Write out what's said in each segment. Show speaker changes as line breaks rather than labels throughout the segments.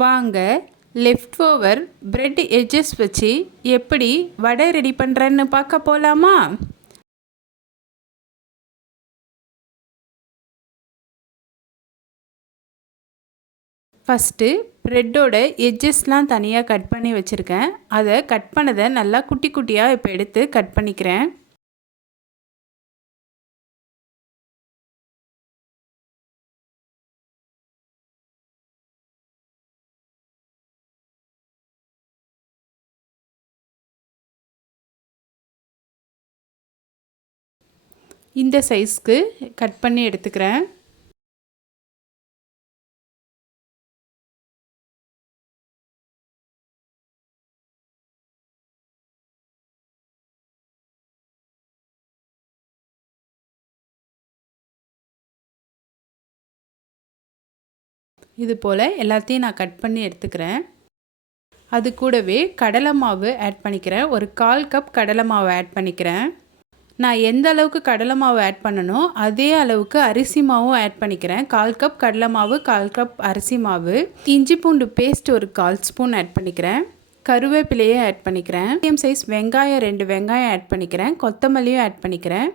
வாங்க left over bread edges வச்சு எப்படி வடை ரெடி பண்ணுறேன்னு பார்க்க போகலாமா ஃபஸ்ட்டு ப்ரெட்டோட எட்ஜஸ்லாம் தனியாக கட் பண்ணி வச்சுருக்கேன். அதை கட் பண்ணதை நல்லா குட்டி குட்டியாக இப்போ எடுத்து கட் பண்ணிக்கிறேன். இந்த சைஸ்க்கு கட் பண்ணி எடுத்துக்கிறேன். இது போல் எல்லாத்தையும் நான் கட் பண்ணி எடுத்துக்கிறேன். அது கூடவே கடலை மாவு ஆட் பண்ணிக்கிறேன். ஒரு கால் கப் கடலை மாவு ஆட் பண்ணிக்கிறேன். நான் எந்த அளவுக்கு கடலை மாவு ஆட் பண்ணணும் அதே அளவுக்கு அரிசி மாவும் ஆட் பண்ணிக்கிறேன். கால் கப் கடலை மாவு கால் கப் அரிசி மாவு. இஞ்சி பூண்டு பேஸ்ட் ஒரு கால் ஸ்பூன் ஆட் பண்ணிக்கிறேன். கருவேப்பிலையும் ஆட் பண்ணிக்கிறேன். மீடியம் சைஸ் வெங்காயம் ரெண்டு வெங்காயம் ஆட் பண்ணிக்கிறேன். கொத்தமல்லியும் ஆட் பண்ணிக்கிறேன்.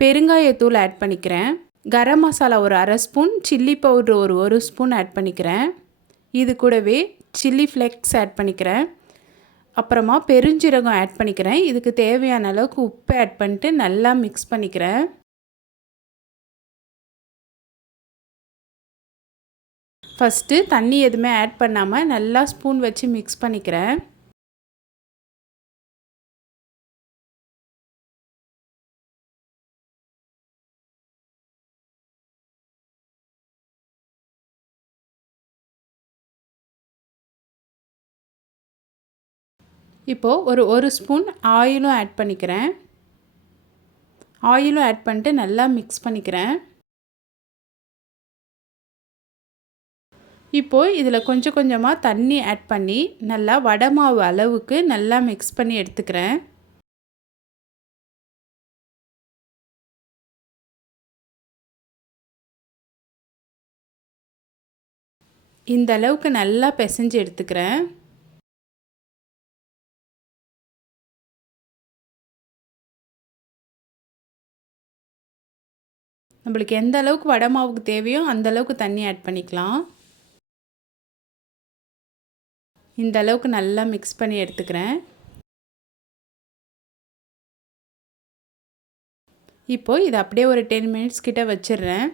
பெருங்காயத்தூள் ஆட் பண்ணிக்கிறேன். கரம் மசாலா ஒரு அரை ஸ்பூன் சில்லி பவுட்ரு ஒரு ஒரு ஸ்பூன் ஆட் பண்ணிக்கிறேன். இது கூடவே சில்லி ஃப்ளெக்ஸ் ஆட் பண்ணிக்கிறேன். அப்புறமா பெருஞ்சீரகம் ஆட் பண்ணிக்கிறேன். இதுக்கு தேவையான அளவுக்கு உப்பு ஆட் பண்ணிட்டு நல்லா மிக்ஸ் பண்ணிக்கிறேன். ஃபஸ்ட்டு தண்ணி எதுவுமே ஆட் பண்ணாமல் நல்லா ஸ்பூன் வச்சு மிக்ஸ் பண்ணிக்கிறேன். இப்போது ஒரு ஒரு ஸ்பூன் ஆயிலும் ஆட் பண்ணிக்கிறேன். ஆயிலும் ஆட் பண்ணிட்டு நல்லா மிக்ஸ் பண்ணிக்கிறேன். இப்போது இதில் கொஞ்சம் கொஞ்சமாக தண்ணி ஆட் பண்ணி நல்லா வடை மாவு அளவுக்கு நல்லா மிக்ஸ் பண்ணி எடுத்துக்கிறேன். இந்த அளவுக்கு நல்லா பிசைஞ்சு எடுத்துக்கிறேன். நம்மளுக்கு எந்த அளவுக்கு வடை மாவுக்கு தேவையோ அந்த அளவுக்கு தண்ணி ஆட் பண்ணிக்கலாம். இந்த அளவுக்கு நல்லா மிக்ஸ் பண்ணி எடுத்துக்கிறேன். இப்போது இதை அப்படியே ஒரு டென் மினிட்ஸ் கிட்டே வச்சிடுறேன்.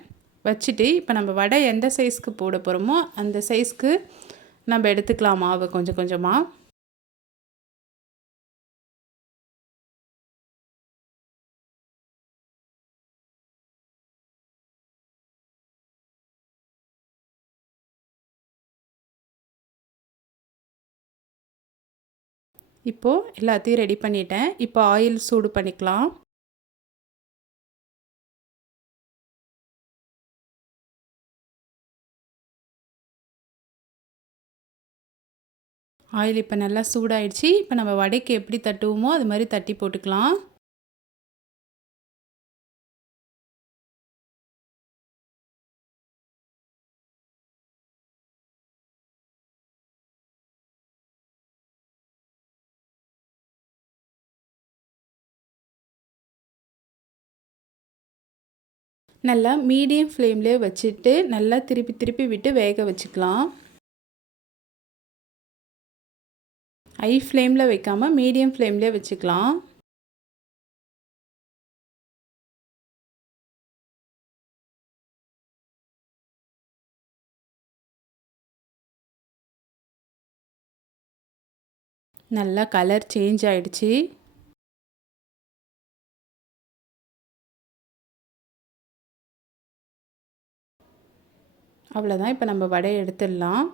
வச்சுட்டு இப்போ நம்ம வடை எந்த சைஸ்க்கு போட போகிறோமோ அந்த சைஸ்க்கு நம்ம எடுத்துக்கலாம் மாவை கொஞ்சம் கொஞ்சமாக இப்போது எல்லாத்தையும் ரெடி பண்ணிட்டேன். இப்போ ஆயில் சூடு பண்ணிக்கலாம். ஆயில் இப்போ நல்லா சூடாயிடுச்சு. இப்போ நம்ம வடைக்கு எப்படி தட்டுவோமோ அது மாதிரி தட்டி போட்டுக்கலாம். நல்லா மீடியம் ஃப்ளேம்லேயே வச்சுட்டு நல்லா திருப்பி திருப்பி விட்டு வேக வச்சுக்கலாம். ஹை ஃப்ளேமில் வைக்காமல் மீடியம் ஃப்ளேம்லேயே வச்சுக்கலாம். நல்லா கலர் சேஞ்ச் ஆகிடுச்சி அவ்வளோதான் இப்போ நம்ம வடையை எடுத்துடலாம்.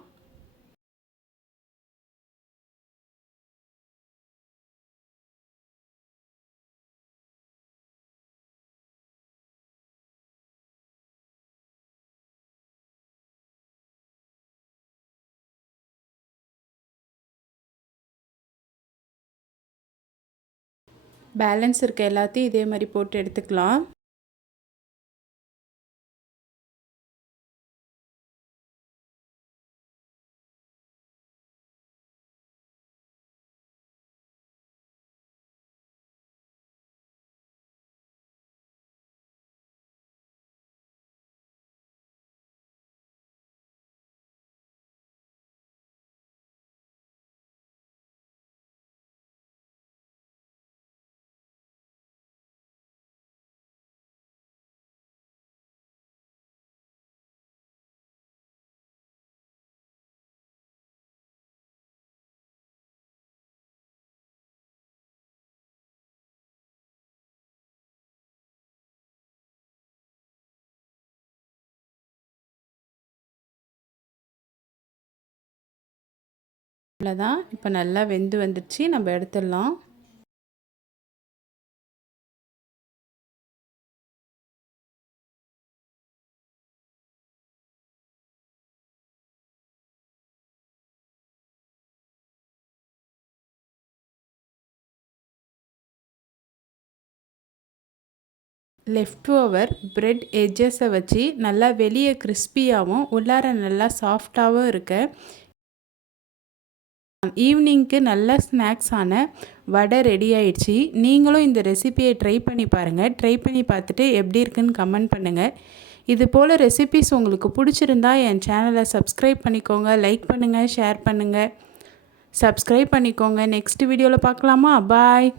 பேலன்ஸ் இருக்க எல்லாத்தையும் இதே மாதிரி போட்டு எடுத்துக்கலாம். இவ்வளோதான் இப்போ நல்லா வெந்து வந்துடுச்சு நம்ம எடுத்துடலாம். லெஃப்ட் ஓவர் ப்ரெட் எஜ்ஜஸை வச்சு நல்லா வெளியே கிறிஸ்பியாகவும் உள்ளார நல்லா சாஃப்டாகவும் இருக்க. ஈவினிங்க்கு நல்ல ஸ்நாக்ஸான வடை ரெடி ஆயிடுச்சு. நீங்களும் இந்த ரெசிபியை ட்ரை பண்ணி பாருங்கள் ட்ரை பண்ணி பார்த்துட்டு எப்படி இருக்குன்னு கமெண்ட் பண்ணுங்கள் இது போல் ரெசிபிஸ் உங்களுக்கு பிடிச்சிருந்தா என் சேனலை சப்ஸ்கிரைப் பண்ணிக்கோங்க லைக் பண்ணுங்கள் ஷேர் பண்ணுங்கள் சப்ஸ்கிரைப் பண்ணிக்கோங்க. நெக்ஸ்ட் வீடியோவில் பார்க்கலாமா? பாய்